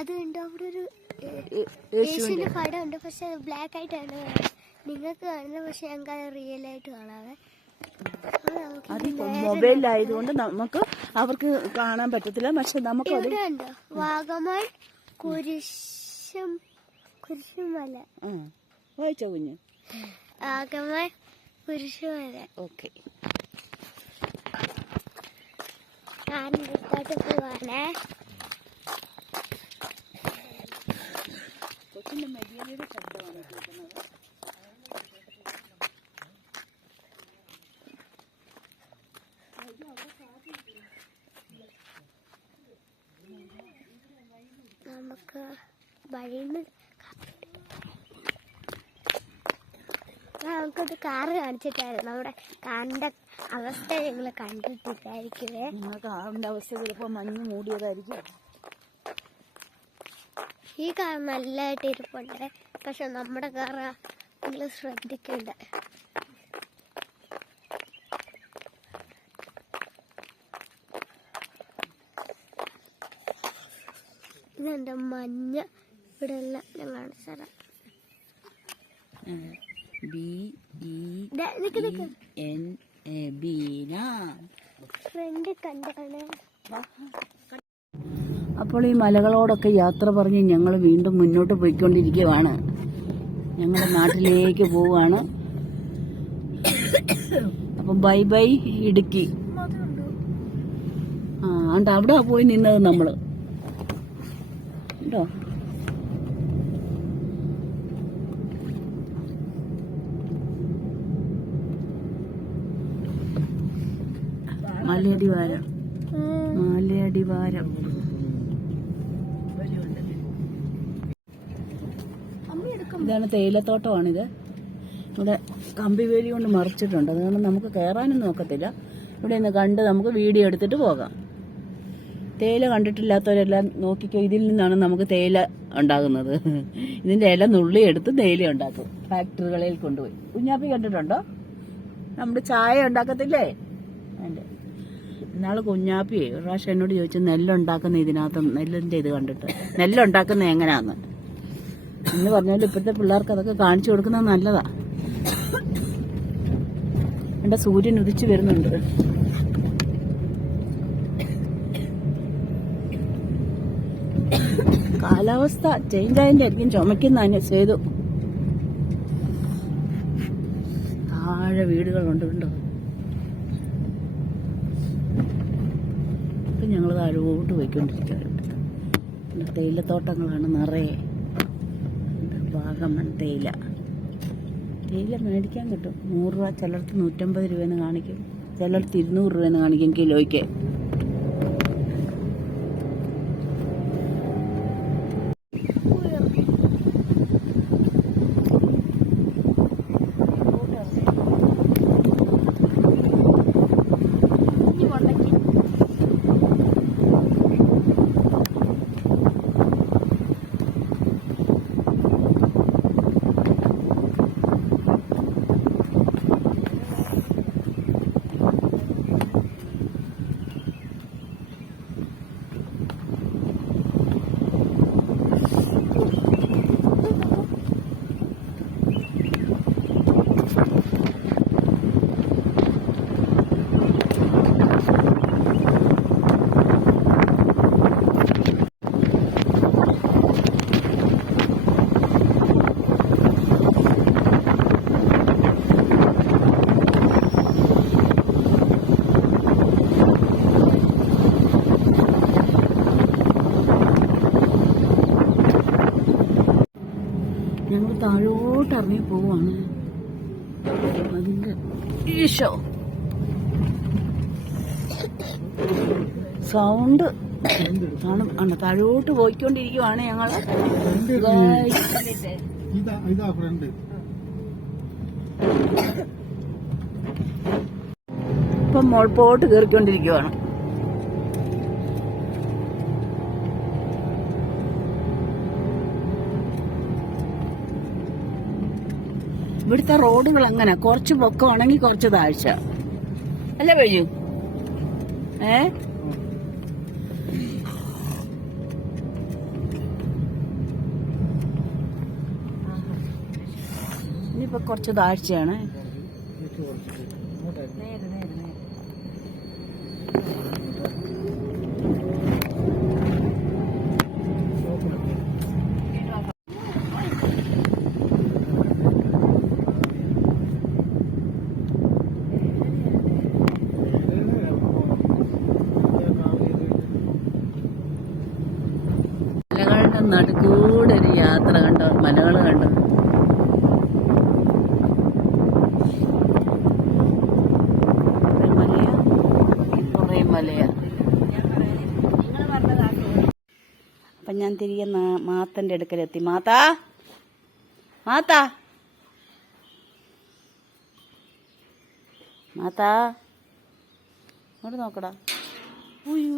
അത് ഉണ്ട് അവിടെ ഒരു യേശുവിന്റെ പടം ഉണ്ട് പക്ഷെ ബ്ലാക്ക് ആയിട്ടാണ് നിങ്ങൾക്ക് കാണുന്നത് പക്ഷെ ഞങ്ങൾക്ക് അത് റിയൽ ആയിട്ട് കാണാതെ അത് മൊബൈലിലായതുകൊണ്ട് നമുക്ക് അവർക്ക് കാണാൻ പറ്റത്തില്ല. പക്ഷെ നമുക്ക് അത് വാഗമൺ കുരിശും കുരിശുമല. വായിച്ചോ കുഞ്ഞ്? വാഗമൺ കുരിശുമല ഓക്കെ. ഞാൻ ഇവിടത്തോട്ട് പോവാണേ. കൊച്ചിന്റെ മെഡിയയുടെ ശബ്ദമാണ് കേൾക്കുന്നത്. നമുക്ക് വഴിന്ന് നമുക്കൊരു കാറ് കാണിച്ചിട്ടായിരുന്നു. അവിടെ കാറിന്റെ അവസ്ഥ ഞങ്ങൾ കണ്ടിട്ടില്ലായിരിക്കുവേ. നിങ്ങൾക്ക് ആവിന്റെ അവസ്ഥ ചിലപ്പോൾ മഞ്ഞ് മൂടിയതായിരിക്കും. ഈ കാർ നല്ലതായിട്ട് ഇരിപ്പുണ്ട്. പക്ഷെ നമ്മുടെ കാർ നിങ്ങൾ ശ്രദ്ധിക്കണ്ട. ഇതെന്താ മഞ്ഞ? ഇവിടെ എല്ലാം ഞാൻ കാണിച്ചു തരാം B E N A Beena front കണ്ടാണ് അപ്പോൾ ഈ മലകളോടൊക്കെ യാത്ര പറഞ്ഞ് ഞങ്ങൾ വീണ്ടും മുന്നോട്ട് പോയിക്കൊണ്ടിരിക്കുകയാണ്. ഞങ്ങളുടെ നാട്ടിലേക്ക് പോവുകയാണ്. അപ്പം ബൈ ബൈ ഇടുക്കി. ആ ഉണ്ട് അവിടെ പോയി നിന്നത് നമ്മൾ. കേട്ടോ മലയടിവാരം. മലയടിവാരം. ഇതാണ് തേയിലത്തോട്ടമാണിത്. ഇവിടെ കമ്പി വേലി കൊണ്ട് മറിച്ചിട്ടുണ്ട്. അതുകൊണ്ട് നമുക്ക് കയറാനും നോക്കത്തില്ല ഇവിടെ നിന്ന് കണ്ട് നമുക്ക് വീഡിയോ എടുത്തിട്ട് പോകാം. തേയില കണ്ടിട്ടില്ലാത്തവരെല്ലാം നോക്കിക്കോ ഇതിൽ നിന്നാണ് നമുക്ക് തേയില ഉണ്ടാകുന്നത്. ഇതിന്റെ ഇല നുള്ളി എടുത്ത് തേയില ഉണ്ടാക്കും. ഫാക്ടറികളിൽ കൊണ്ടുപോയി. കുഞ്ഞാപ്പി കണ്ടിട്ടുണ്ടോ? നമ്മുടെ ചായ ഉണ്ടാക്കത്തില്ലേ? അതിന്റെ ഇന്നാൾ കുഞ്ഞാപ്പിയെ ഒരു പ്രാവശ്യം എന്നോട് ചോദിച്ചു നെല്ലുണ്ടാക്കുന്ന ഇതിനകത്ത് നെല്ലിന്റെ ഇത് കണ്ടിട്ട്? നെല്ലുണ്ടാക്കുന്ന എങ്ങനെയാന്ന് എന്ന് പറഞ്ഞാലും ഇപ്പോഴത്തെ പിള്ളേർക്ക് അതൊക്കെ കാണിച്ചു കൊടുക്കുന്നത് നല്ലതാ. എന്റെ സൂര്യൻ ഉദിച്ചു വരുന്നുണ്ട്. കാലാവസ്ഥ ചേഞ്ച് ആയതിന്റെ ആയിരിക്കും ചുമക്കുന്ന ചെയ്തു താഴെ വീടുകളുണ്ട് ഉണ്ടോ ഞങ്ങൾ താഴോട്ട് പോയിക്കൊണ്ടിരിക്കുകയാണ് തേയിലത്തോട്ടങ്ങളാണ് നിറയെ. വാഗമൺ തേയില. തേയില മേടിക്കാൻ കിട്ടും. നൂറ് രൂപ ചിലർക്ക് നൂറ്റമ്പത് രൂപയെന്ന് കാണിക്കും. ചിലർക്ക് ഇരുന്നൂറ് രൂപയെന്ന് കാണിക്കും കിലോയ്ക്ക്. താഴോട്ട് ഇറങ്ങി പോവാണ് അതിന്റെ ഈശോ. സൗണ്ട് ആണ് താഴോട്ട് പോയിക്കൊണ്ടിരിക്കുവാണ് ഞങ്ങൾ ഇതാ ഇതാ ഫ്രണ്ട്. ഇപ്പം മോൾപോട്ട് കയറിക്കൊണ്ടിരിക്കുവാണ്. ഇവിടുത്തെ റോഡുകൾ അങ്ങനെ. കുറച്ച് പൊക്കമാണെങ്കിൽ കുറച്ച് താഴ്ച. അല്ലേ വഴിയു ഏ? ഇനിയിപ്പോ കുറച്ച് താഴ്ചയാണ്. നേരെ നേരെ നേരെ. നടുക്കൂടെ ഒരു യാത്ര കണ്ടോ? മലകൾ കണ്ടോ? അപ്പൊ ഞാൻ തിരികെ മാത്തന്റെ അടുക്കലെത്തി. മാതാ മാതാ മാതാ ഇങ്ങോട്ട് നോക്കടാ. ഉയ്യോ